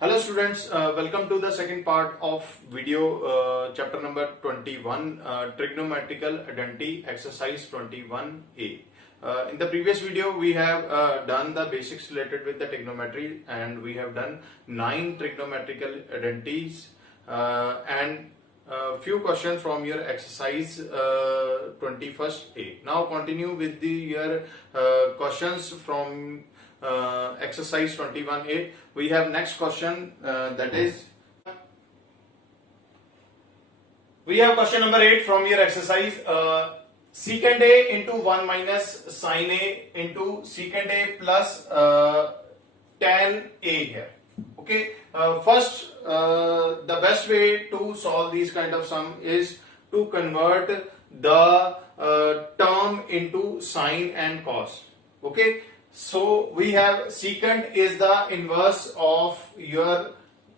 Hello students, welcome to the second part of video chapter number 21 trigonometrical identity exercise 21a. In the previous video we have done the basics related with the trigonometry and we have done 9 trigonometrical identities and few questions from your exercise 21st a. Now continue with your questions from exercise 21a. We have next question that is we have question number 8 from your exercise. Secant a into 1 minus sin a into secant a plus tan a here. Okay, first the best way to solve these kind of sum is to convert the term into sine and cos. Okay, so we have secant is the inverse of your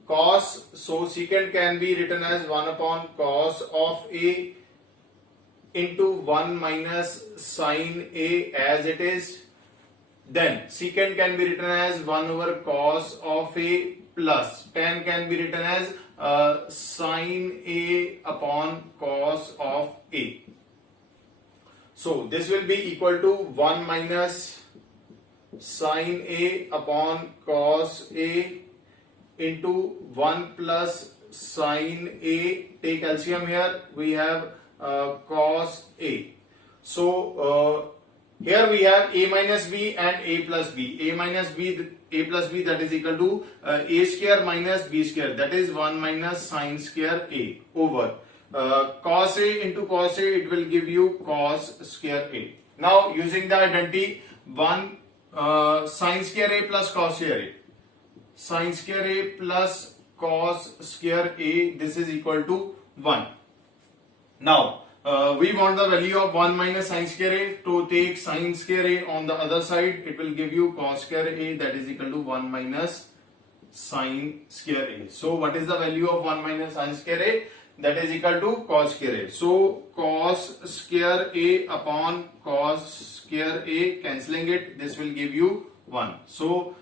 cos, so secant can be written as 1 upon cos of a into 1 minus sine a as it is. Then secant can be written as 1 over cos of a plus tan can be written as sine a upon cos of a. So this will be equal to 1 minus sine a upon cos a into 1 plus sine a. Take LCM here, we have cos a. So here we have a minus b and a plus b. A minus b, a plus b, that is equal to a square minus b square, that is 1 minus sine square a over cos a into cos a, it will give you cos square a. Now using the identity 1 sine square a plus cos square a, sine square a plus cos square a, this is equal to 1. Now we want the value of 1 minus sine square a, to take sine square a on the other side, it will give you cos square a, that is equal to 1 minus sine square a. So what is the value of 1 minus sine square a? That is equal to cos square a. So cos square a upon cos square a, cancelling it, this will give you 1. So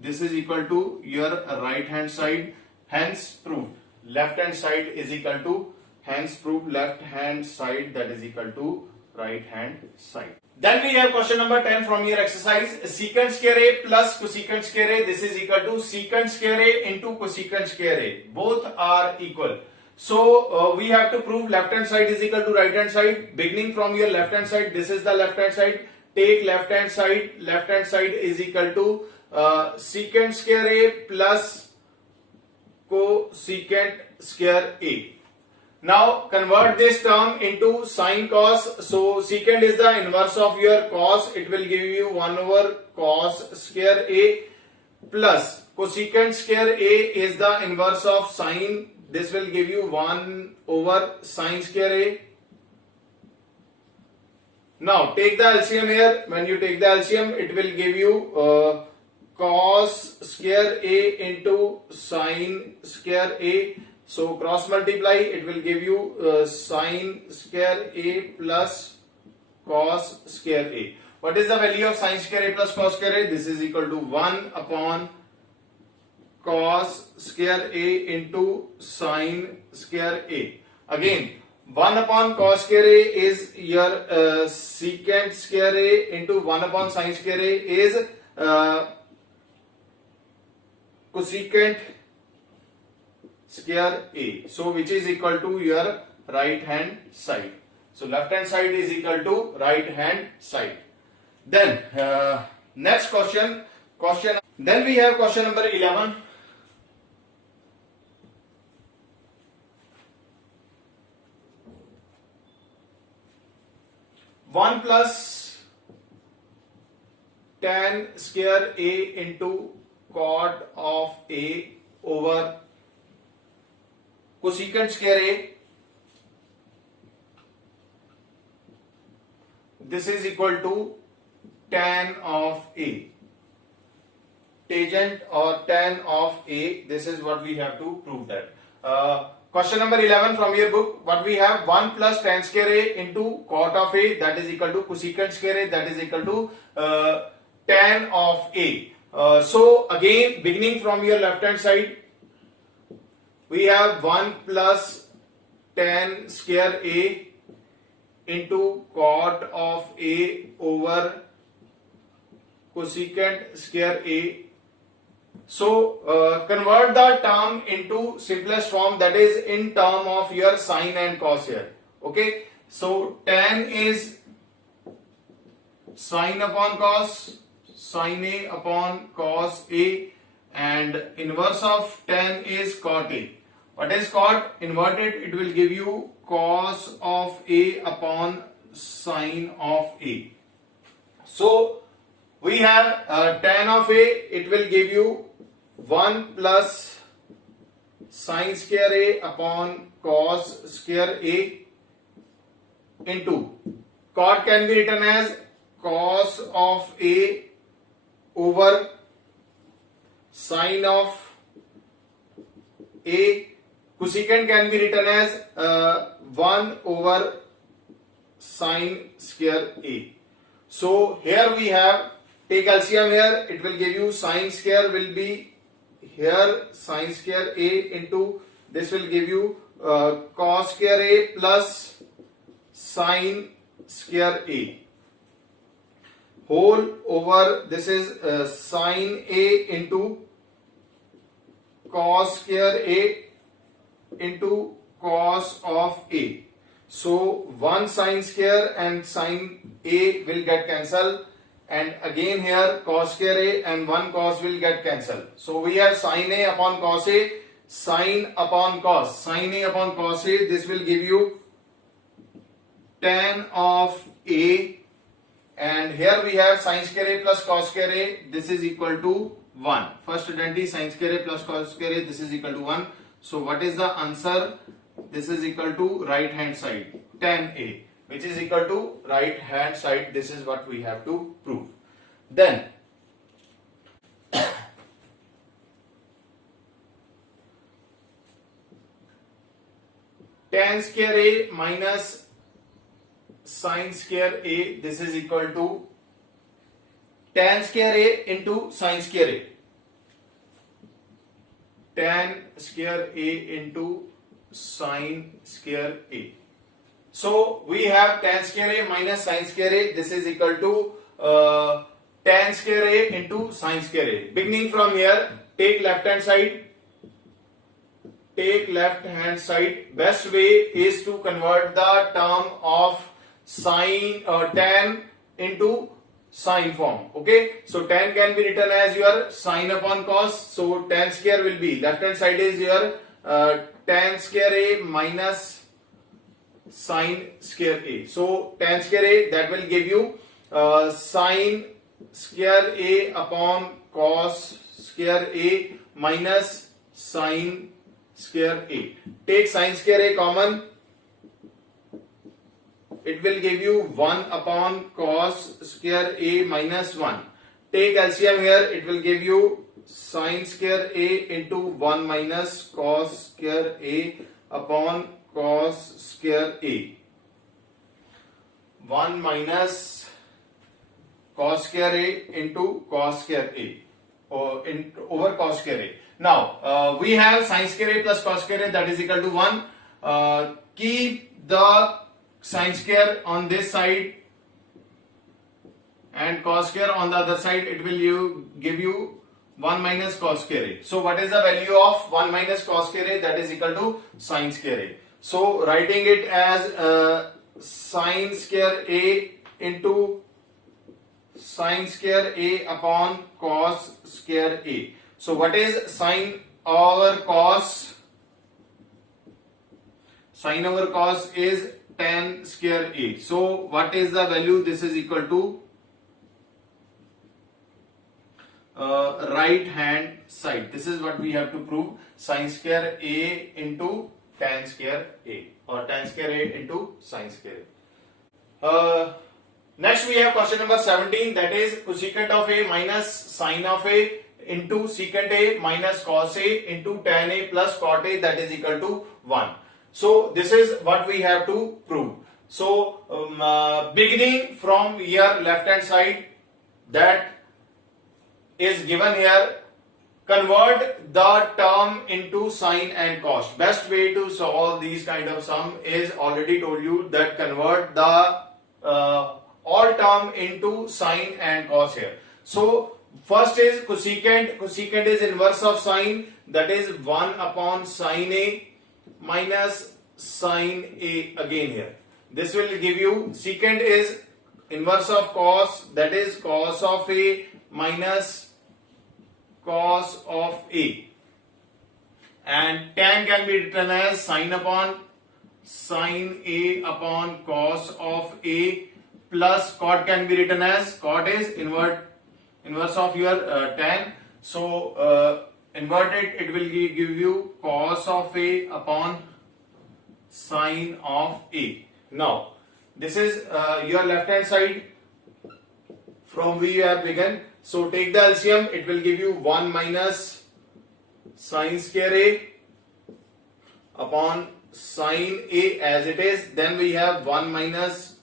this is equal to your right hand side, hence proved. Left hand side is equal to, hence proved left hand side, that is equal to right hand side. Then we have question number 10 from your exercise. Secant square a plus cosecant square a, this is equal to secant square a into cosecant square a. Both are equal. So we have to prove left hand side is equal to right hand side. Beginning from your left hand side, this is the left hand side. Take left hand side is equal to secant square a plus cosecant square a. Now convert this term into sine cos. So secant is the inverse of your cos, it will give you 1 over cos square a plus cosecant square a is the inverse of sine, this will give you 1 over sine square a. Now take the LCM here, when you take the LCM it will give you cos square a into sine square a. So cross multiply, it will give you sine square a plus cos square a. What is the value of sine square a plus cos square a? This is equal to 1 upon cos square a into sine square a. Again 1 upon cos square a is your secant square a into 1 upon sine square a is cosecant square a. So which is equal to your right hand side. So left hand side is equal to right hand side. Then next question. Then we have question number 11. One plus tan square a into cot of a over cosecant square a, this is equal to tan of a. Tangent or tan of a, this is what we have to prove that. Question number 11 from your book, what we have 1 plus tan square a into cot of a, that is equal to cosecant square a, that is equal to tan of a. So again, beginning from your left hand side, we have 1 plus tan square A into cot of A over cosecant square A. So convert the term into simplest form, that is in term of your sine and cos here. Okay, so tan is sine upon cos, sine A upon cos A, and inverse of tan is cot A. What is cot? Inverted, it will give you cos of A upon sine of A. So we have tan of A, it will give you 1 plus sine square A upon cos square A into cot can be written as cos of A over sine of A. Cosecant can be written as 1 over sine square A. So here we have, take LCM here, it will give you sine square will be here sine square A into this will give you cos square A plus sine square A whole over this is sine A into cos square A into cos of A. So one sine square and sine A will get cancelled, and again here cos square A and one cos will get cancelled. So we have sine A upon cos A, sine upon cos, sine A upon cos A, this will give you tan of A, and here we have sine square A plus cos square A, this is equal to 1. First identity, sine square A plus cos square A, this is equal to 1. So what is the answer? This is equal to right hand side, tan A, which is equal to right hand side. This is what we have to prove. Then tan square A minus sine square A, this is equal to tan square A into sine square A. Tan square A into sine square A. So we have tan square A minus sine square A, this is equal to tan square A into sine square A. Beginning from here, take left hand side. Take left hand side. Best way is to convert the term of sine or tan into sine form. Okay, so tan can be written as your sine upon cos. So tan square will be left hand side is your tan square A minus sine square A. So tan square A, that will give you sine square A upon cos square A minus sine square A. Take sine square A common, it will give you 1 upon cos square A minus 1. Take LCM here, it will give you sine square A into 1 minus cos square A upon cos square A. 1 minus cos square A into cos square A or over cos square A. Now we have sine square A plus cos square A, that is equal to 1. Keep the sine square on this side and cos square on the other side, it will give you 1 minus cos square A. So what is the value of 1 minus cos square A? That is equal to sine square A. So writing it as sine square A into sine square A upon cos square A. So what is sine over cos? Sine over cos is tan square A. So what is the value? This is equal to right hand side. This is what we have to prove. Sine square A into tan square A, or tan square A into sine square A. Next we have question number 17, that is cosecant of A minus sine of A into secant A minus cos A into tan A plus cot A, that is equal to 1. So this is what we have to prove. So beginning from here left hand side, that is given here convert the term into sine and cos. Best way to solve these kind of sum is already told you that convert the all term into sine and cos here. So first is cosecant. Cosecant is inverse of sine, that is 1 upon sine A minus sine A again here. This will give you, secant is inverse of cos, that is cos of A minus cos of A, and tan can be written as sine upon sine A upon cos of A, plus cot can be written as, cot is inverse of your tan, so invert it, it will give you cos of A upon sine of A. Now this is your left hand side from where you have begun. So take the LCM, it will give you 1 minus sine square A upon sine A as it is. Then we have 1 minus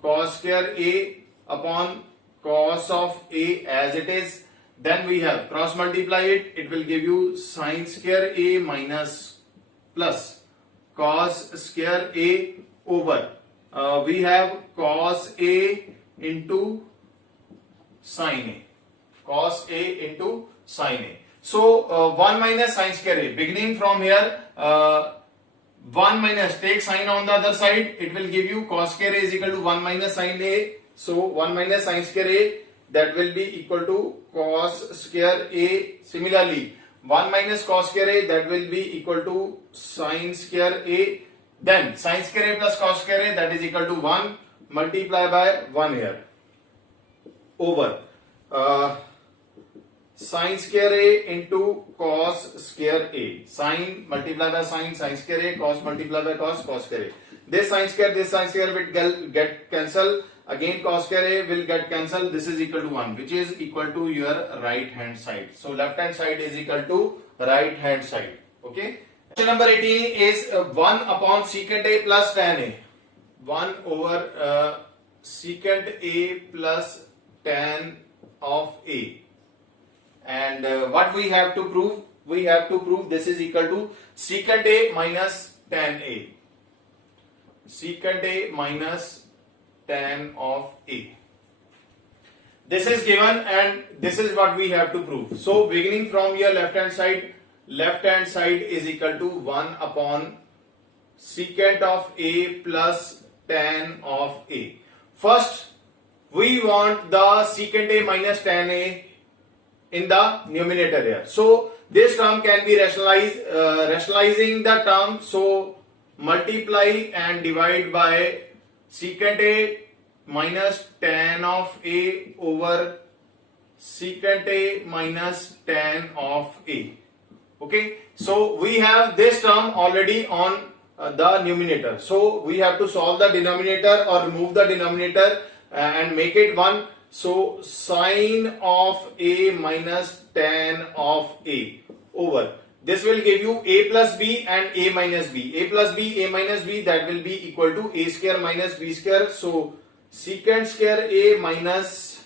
cos square A upon cos of A as it is. Then we have cross multiply it, it will give you sine square A minus plus cos square A over we have cos A into sine A, cos A into sine A. So 1 minus sine square A, beginning from here 1 minus, take sine on the other side, it will give you cos square A is equal to 1 minus sine A. So 1 minus sine square A, that will be equal to cos square A. Similarly 1 minus cos square A, that will be equal to sine square A. Then sine square A plus cos square A, that is equal to 1, multiply by 1 here over sine square A into cos square A. Sine multiply by sine, sine square A, cos multiply by cos, cos square A. This sine square will get cancelled. Again cos square A will get cancelled. This is equal to 1, which is equal to your right hand side. So left hand side is equal to right hand side. Okay. Question number 18 is 1 upon secant A plus tan A. 1 over secant A plus tan of A. And what we have to prove? We have to prove this is equal to secant A minus tan A. Secant A minus tan of A. This is given and this is what we have to prove. So beginning from your left hand side is equal to 1 upon secant of A plus tan of A. First we want the secant A minus tan A in the numerator here. So this term can be rationalized, rationalizing the term. So multiply and divide by secant A minus tan of A over secant A minus tan of A. Okay, so we have this term already on the numerator. So we have to solve the denominator or remove the denominator and make it 1. So sine of A minus tan of A over, this will give you A plus B and A minus B. A plus B, A minus B, that will be equal to A square minus B square. So secant square A minus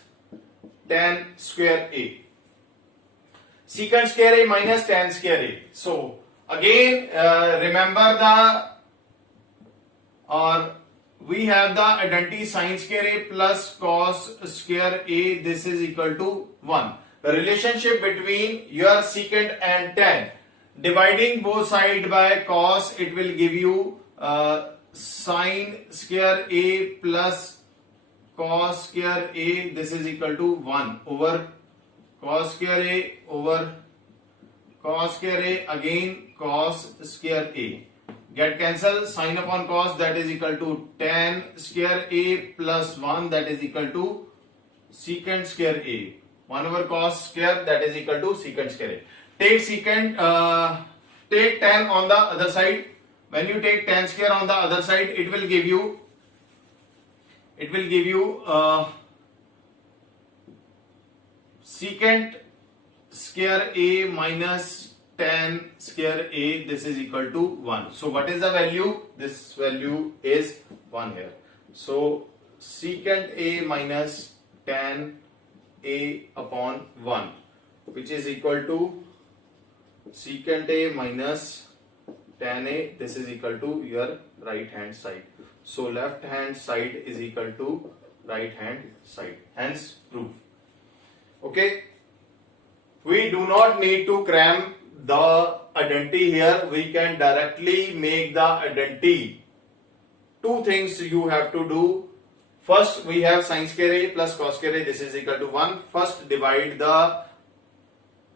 tan square A. Secant square A minus tan square A. So again remember we have the identity sine square A plus cos square A, this is equal to 1. The relationship between your secant and tan, dividing both sides by cos, it will give you sine square A plus cos square A, this is equal to 1 over cos square A over cos square A, again cos square A. Get cancel, sine upon cos, that is equal to tan square A plus 1, that is equal to secant square A. 1 over cos square, that is equal to secant square A. Take secant, take tan on the other side. When you take tan square on the other side, it will give you secant square A minus tan square A, this is equal to 1. So what is the value? This value is 1 here. So secant A minus tan A upon 1. which is equal to secant A minus tan A. This is equal to your right hand side. So left hand side is equal to right hand side. Hence proof. Okay. We do not need to cram the identity here. We can directly make the identity. Two things you have to do. First, we have sin square A plus cos square A. This is equal to 1. First, divide the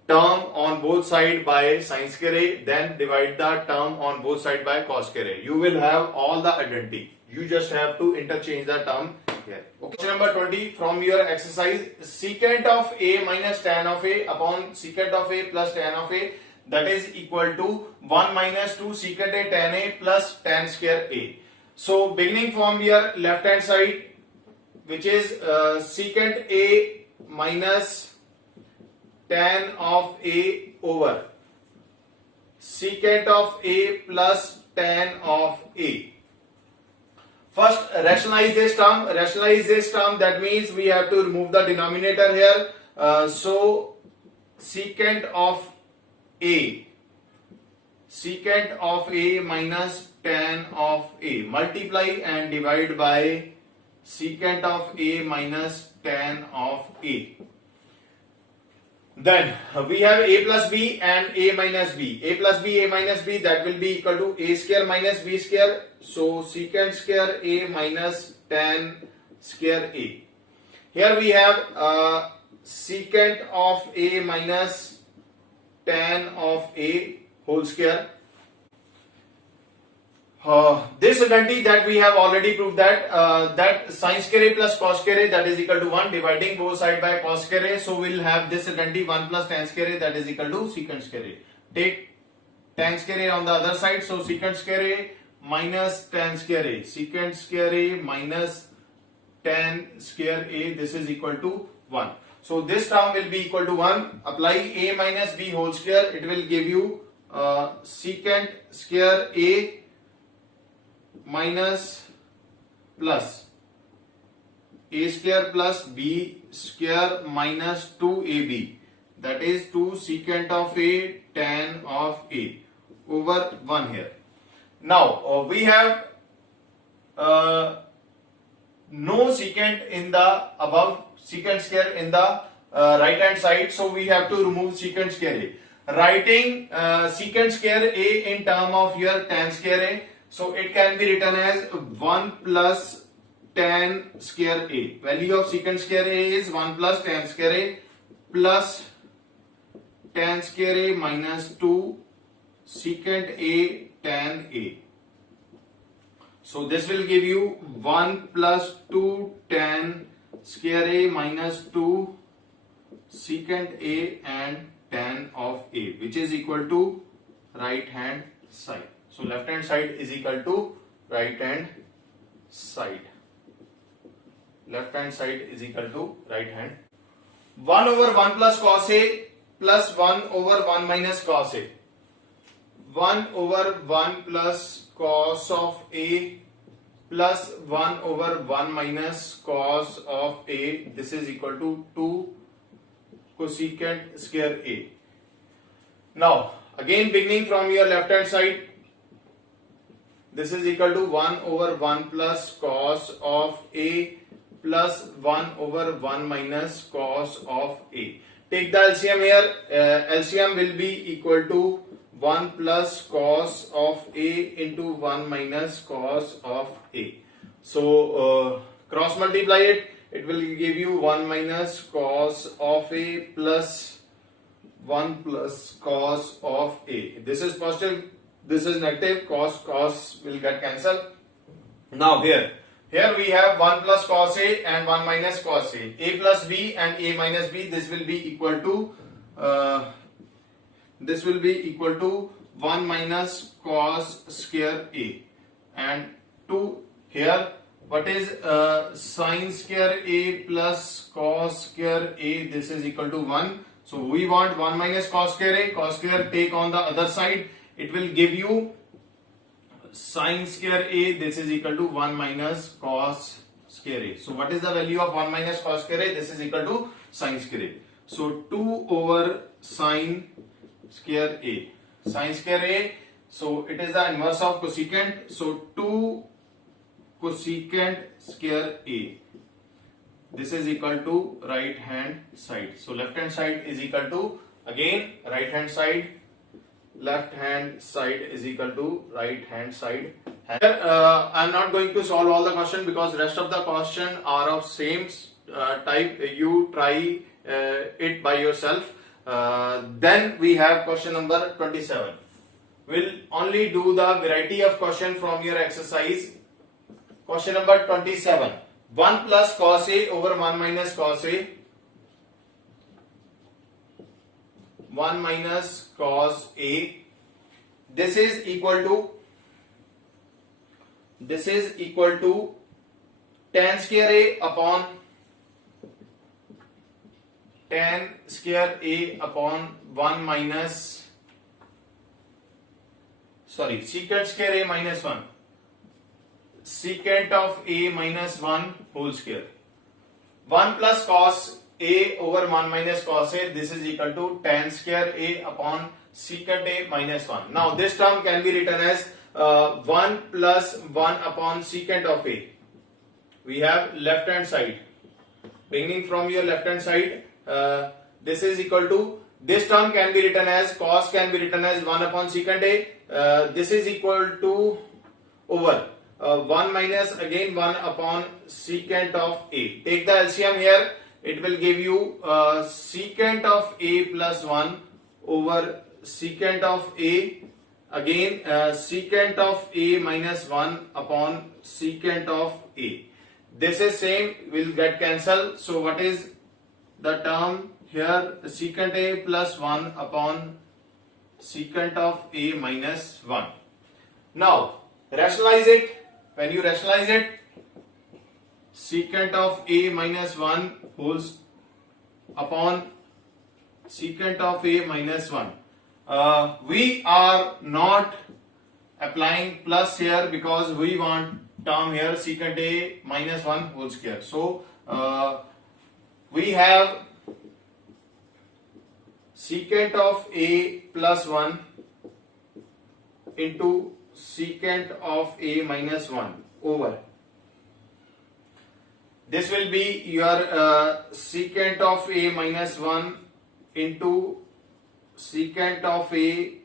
term on both sides by sin square A. Then divide the term on both sides by cos square A. You will have all the identity. You just have to interchange the term here. Okay. Question number 20 from your exercise. Secant of A minus tan of A upon secant of A plus tan of A, that is equal to 1 minus 2 secant A tan A plus tan square A. So beginning from your left hand side, which is secant A minus tan of A over secant of A plus tan of A. First, rationalize this term. Rationalize this term. That means we have to remove the denominator here. So secant of A minus tan of A, multiply and divide by secant of A minus tan of A. Then we have A plus B and A minus B. A plus B, A minus B, that will be equal to A square minus B square. So secant square A minus tan square A. Here we have secant of A minus tan of A whole square. This identity that we have already proved that sin square A plus cos square A, that is equal to 1, dividing both sides by cos square A. So we'll have this identity 1 plus tan square A, that is equal to secant square A. Take tan square A on the other side. So secant square A minus tan square A. Secant square A minus tan square A, this is equal to 1. So this term will be equal to 1. Apply A minus B whole square. It will give you secant square A minus plus A square plus B square minus 2AB, that is 2 secant of A tan of A over 1 here. Now we have no secant in the above, secant square in the right hand side, so we have to remove secant square A. Writing secant square A in term of your tan square A, so it can be written as 1 plus tan square A. Value of secant square A is 1 plus tan square A plus tan square A minus 2 secant A tan A. So this will give you 1 plus 2 tan square A minus 2 secant A and tan of A, which is equal to right hand side. So left hand side is equal to right hand side. Left hand side is equal to right hand. 1 over 1 plus cos A plus 1 over 1 minus cos A. 1 over 1 plus cos of A plus 1 over 1 minus cos of A. This is equal to 2 cosecant square A. Now again beginning from your left hand side, this is equal to 1 over 1 plus cos of A plus 1 over 1 minus cos of A. Take the LCM here. LCM will be equal to 1 plus cos of A into 1 minus cos of A. So cross multiply it. It will give you 1 minus cos of A plus 1 plus cos of A. This is positive. This is negative. Cos will get cancelled. Now here we have 1 plus cos A and 1 minus cos A. A plus B and A minus B. This will be equal to 1 minus cos square A, and 2 here. What is sin square A plus cos square A? This is equal to 1. So we want 1 minus cos square A. Cos square take on the other side. It will give you sin square A. This is equal to 1 minus cos square A. So what is the value of 1 minus cos square A? This is equal to sin square A. So 2 over sine square A. Sine square A, so it is the inverse of cosecant. So 2 cosecant square A. This is equal to right hand side. So left hand side is equal to, again, right hand side. Left hand side is equal to right hand side. Here, I'm not going to solve all the question because rest of the question are of same type. You try it by yourself. Then we have question number 27. We'll only do the variety of question from your exercise. Question number 27. 1 plus cos A over 1 minus cos A. 1 minus cos A. This is equal to tan square A upon tan square A upon 1 minus, sorry, secant square A minus 1. Secant of A minus 1 whole square. 1 plus cos A over 1 minus cos A. This is equal to tan square A upon secant A minus 1. Now this term can be written as 1 plus 1 upon secant of A. We have left hand side. Beginning from your left hand side, this is equal to, this term can be written as, cos can be written as 1 upon secant A. This is equal to over 1 minus again 1 upon secant of A. Take the LCM here. It will give you secant of A plus 1 over secant of A. Again secant of A minus 1 upon secant of A. This is same, will get cancelled. So what is the term here? Secant A plus 1 upon secant of A minus 1. Now rationalize it. When you rationalize it, secant of A minus 1 whole upon secant of A minus 1. We are not applying plus here because we want term here secant A minus 1 whole square. So we have secant of A plus 1 into secant of A minus 1 over. This will be your secant of A minus 1 into secant of A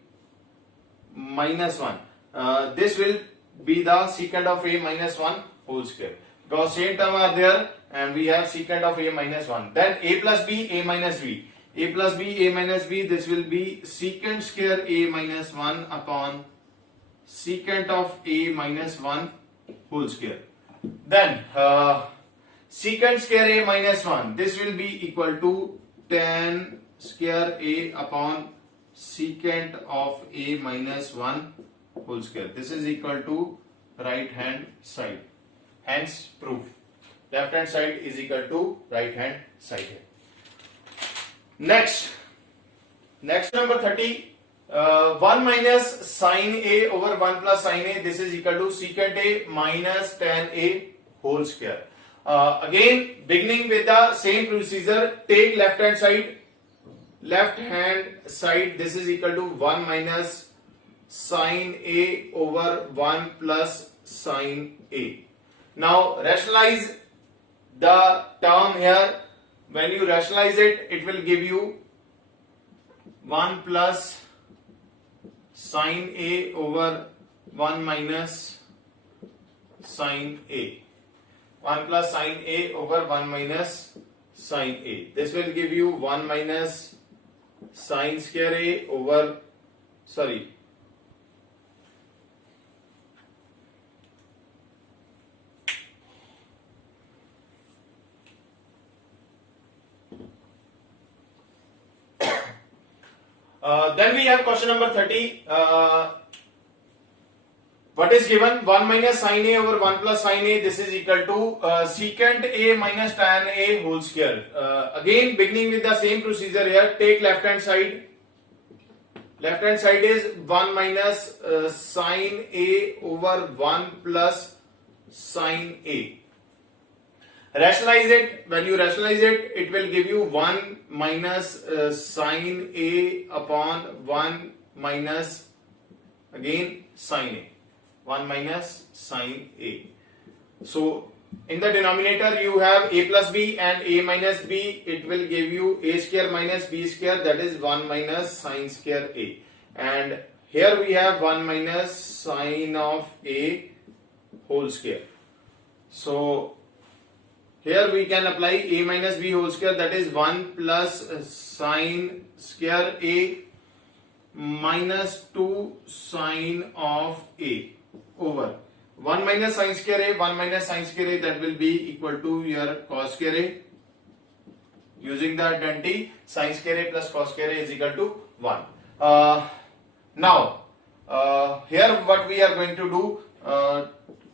minus 1. This will be the secant of A minus 1 whole square. Because same term are there and we have secant of A minus 1. Then A plus B, A minus B. A plus B, A minus B, this will be secant square A minus 1 upon secant of A minus 1 whole square. Then secant square A minus 1, this will be equal to tan square A upon secant of A minus 1 whole square. This is equal to right hand side. Hence proof. Left hand side is equal to right hand side. Next number 30. 1 minus sine A over 1 plus sine A. This is equal to secant A minus tan A whole square. Again, beginning with the same procedure, take left hand side. Left hand side, this is equal to 1 minus sine A over 1 plus sine A. Now rationalize the term here. When you rationalize it, it will give you 1 plus sine A over 1 minus sine A. 1 plus sine A over 1 minus sine A. This will give you 1 minus sine square A over, sorry, then we have question number 30. What is given? 1 minus sine A over 1 plus sine A. This is equal to secant A minus tan A whole square. Again, beginning with the same procedure here. Take left hand side. Left hand side is 1 minus sine A over 1 plus sine A. Rationalize it. When you rationalize it, it will give you 1 minus sine A upon 1 minus again sine A. 1 minus sine A. So in the denominator you have a plus b and a minus b. It will give you a square minus b square, that is 1 minus sine square a. And here we have 1 minus sine of a whole square. So here we can apply a minus b whole square, that is 1 plus sine square a minus 2 sine of a over 1 minus sine square a, 1 minus sine square a, that will be equal to your cos square a. Using the identity, sine square a plus cos square a is equal to 1. Now, here what we are going to do,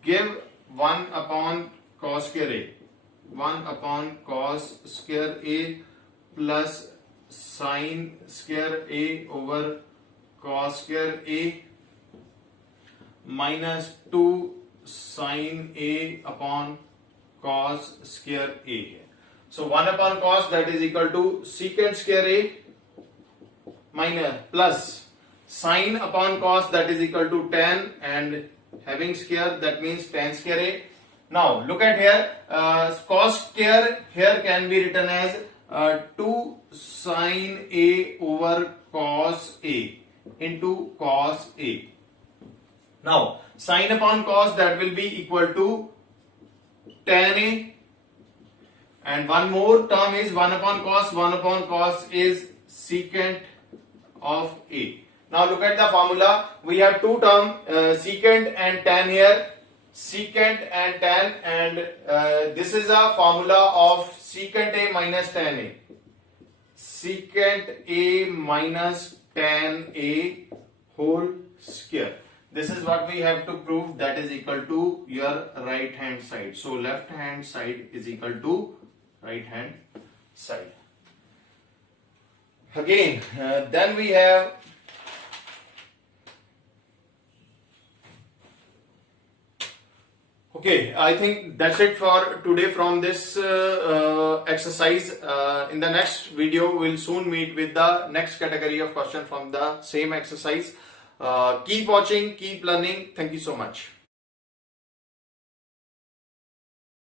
give 1 upon cos square a, 1 upon cos square a plus sine square a over cos square a minus 2 sine a upon cos square a. So 1 upon cos, that is equal to secant square a minus plus sine upon cos, that is equal to tan, and having square, that means tan square a. Now look at here, cos square here can be written as 2 sine a over cos a into cos a. Now sine upon cos, that will be equal to tan a, and one more term is 1 upon cos. 1 upon cos is secant of a. Now look at the formula. We have two terms, secant and tan here. Secant and tan, and this is a formula of secant a minus tan a. Secant a minus tan a whole square. This is what we have to prove, that is equal to your right hand side. So left hand side is equal to right hand side. Again, then we have okay, I think that's it for today from this exercise. In the next video, we'll soon meet with the next category of question from the same exercise. Keep watching, keep learning. Thank you so much.